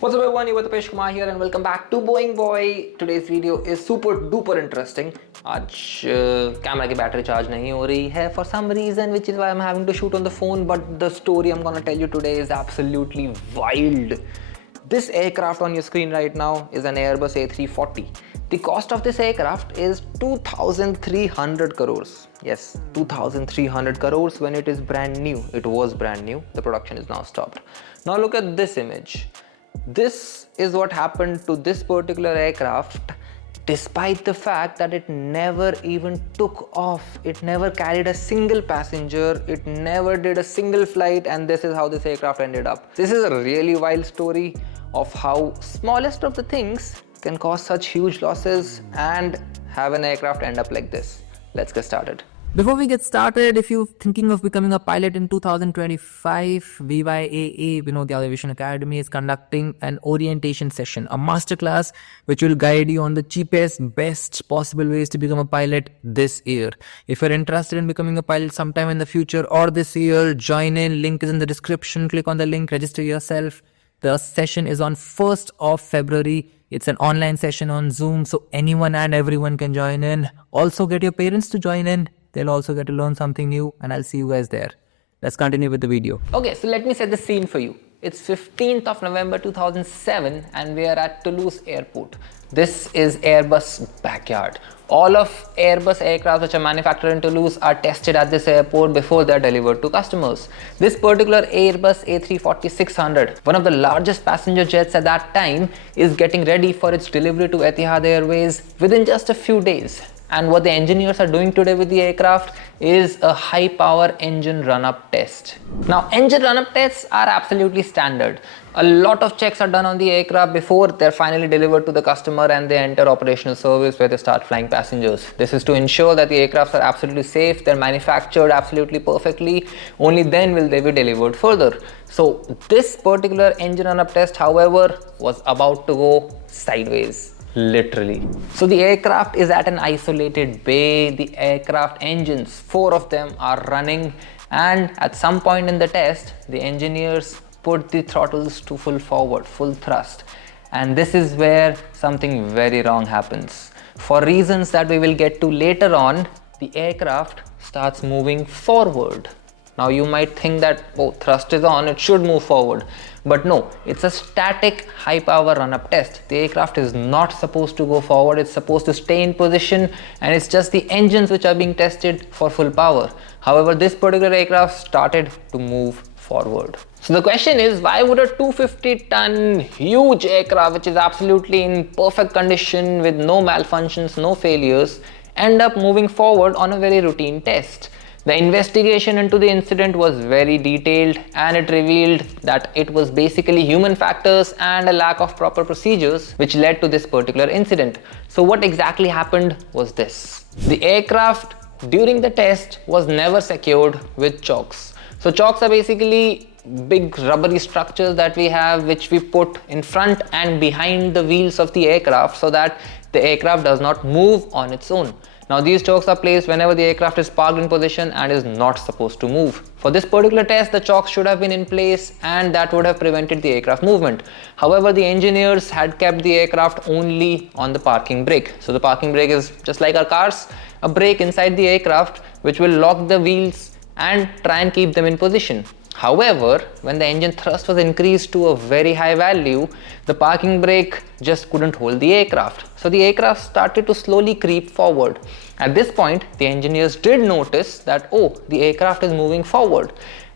What's up everyone, you're Tapesh Kumar here and welcome back to Boeing Boy. Today's video is super duper interesting. आज camera की battery charge नहीं हो रही है for some reason, which is why I'm having to shoot on the phone, but the story I'm gonna tell you today is absolutely wild. This aircraft on your screen right now is an Airbus A340. The cost of this aircraft is 2,300 crores. Yes, 2,300 crores when it is brand new. It was brand new. The production is now stopped. Now look at this image. This is what happened to this particular aircraft despite the fact that it never even took off. It never carried a single passenger. It never did a single flight, and this is how this aircraft ended up. This is a really wild story of how smallest of the things can cause such huge losses and have an aircraft end up like this. Let's get started. Before we get started, if you're thinking of becoming a pilot in 2025, VYAA, Vinod Aviation Academy, is conducting an orientation session, a masterclass, which will guide you on the cheapest, best possible ways to become a pilot this year. If you're interested in becoming a pilot sometime in the future or this year, join in. Link is in the description. Click on the link, register yourself. The session is on 1st of February. It's an online session on Zoom, so anyone and everyone can join in. Also, get your parents to join in. They'll also get to learn something new, and I'll see you guys there. Let's continue with the video. Okay, so let me set the scene for you. It's 15th of November 2007 and we are at Toulouse Airport. This is Airbus backyard. All of Airbus aircraft which are manufactured in Toulouse are tested at this airport before they are delivered to customers. This particular Airbus A340-600, one of the largest passenger jets at that time, is getting ready for its delivery to Etihad Airways within just a few days. And what the engineers are doing today with the aircraft is a high power engine run-up test. Now, engine run-up tests are absolutely standard. A lot of checks are done on the aircraft before they're finally delivered to the customer and they enter operational service where they start flying passengers. This is to ensure that the aircrafts are absolutely safe, they're manufactured absolutely perfectly. Only then will they be delivered further. So this particular engine run-up test, however, was about to go sideways. Literally. So the aircraft is at an isolated bay. The aircraft engines, 4 of them, are running, and at some point in the test the engineers put the throttles to full forward, full thrust, and this is where something very wrong happens. For reasons that we will get to later on, the aircraft starts moving forward. Now you might think that, oh, thrust is on, it should move forward. But no, it's a static high power run-up test. The aircraft is not supposed to go forward, it's supposed to stay in position, and it's just the engines which are being tested for full power. However, this particular aircraft started to move forward. So the question is, why would a 250-ton huge aircraft, which is absolutely in perfect condition with no malfunctions, no failures, end up moving forward on a very routine test? The investigation into the incident was very detailed and it revealed that it was basically human factors and a lack of proper procedures which led to this particular incident. So what exactly happened was this. The aircraft during the test was never secured with chocks. So chocks are basically big rubbery structures that we have which we put in front and behind the wheels of the aircraft so that the aircraft does not move on its own. Now these chocks are placed whenever the aircraft is parked in position and is not supposed to move. For this particular test, the chocks should have been in place and that would have prevented the aircraft movement. However, the engineers had kept the aircraft only on the parking brake. So the parking brake is just like our cars, a brake inside the aircraft which will lock the wheels and try and keep them in position. However, when the engine thrust was increased to a very high value, the parking brake just couldn't hold the aircraft. So the aircraft started to slowly creep forward. At this point, the engineers did notice that, oh, the aircraft is moving forward.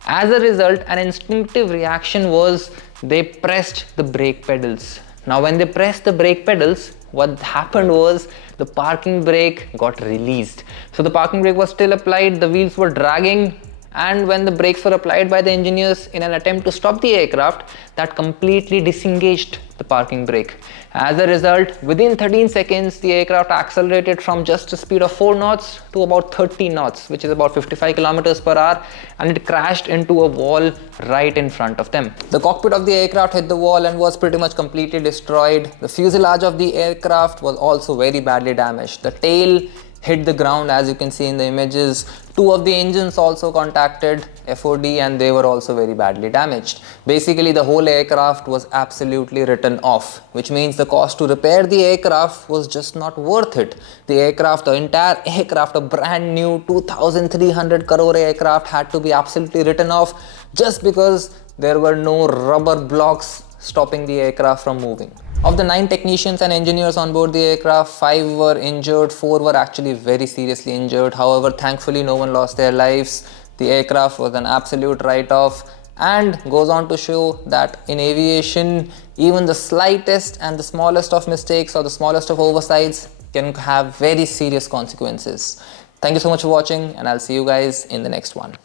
As a result, an instinctive reaction was they pressed the brake pedals. Now, when they pressed the brake pedals, what happened was the parking brake got released. So the parking brake was still applied, the wheels were dragging, and when the brakes were applied by the engineers in an attempt to stop the aircraft, that completely disengaged the parking brake. As a result, within 13 seconds, the aircraft accelerated from just a speed of 4 knots to about 30 knots, which is about 55 kilometers per hour, and it crashed into a wall right in front of them. The cockpit of the aircraft hit the wall and was pretty much completely destroyed. The fuselage of the aircraft was also very badly damaged. The tail hit the ground, as you can see in the images. 2 of the engines also contacted FOD and they were also very badly damaged. Basically, the whole aircraft was absolutely written off, which means the cost to repair the aircraft was just not worth it. The aircraft, the entire aircraft, a brand new 2,300 crore aircraft, had to be absolutely written off just because there were no rubber blocks stopping the aircraft from moving. Of the 9 technicians and engineers on board the aircraft, 5 were injured, 4 were actually very seriously injured. However, thankfully no one lost their lives. The aircraft was an absolute write-off, and goes on to show that in aviation, even the slightest and the smallest of mistakes or the smallest of oversights can have very serious consequences. Thank you so much for watching, and I'll see you guys in the next one.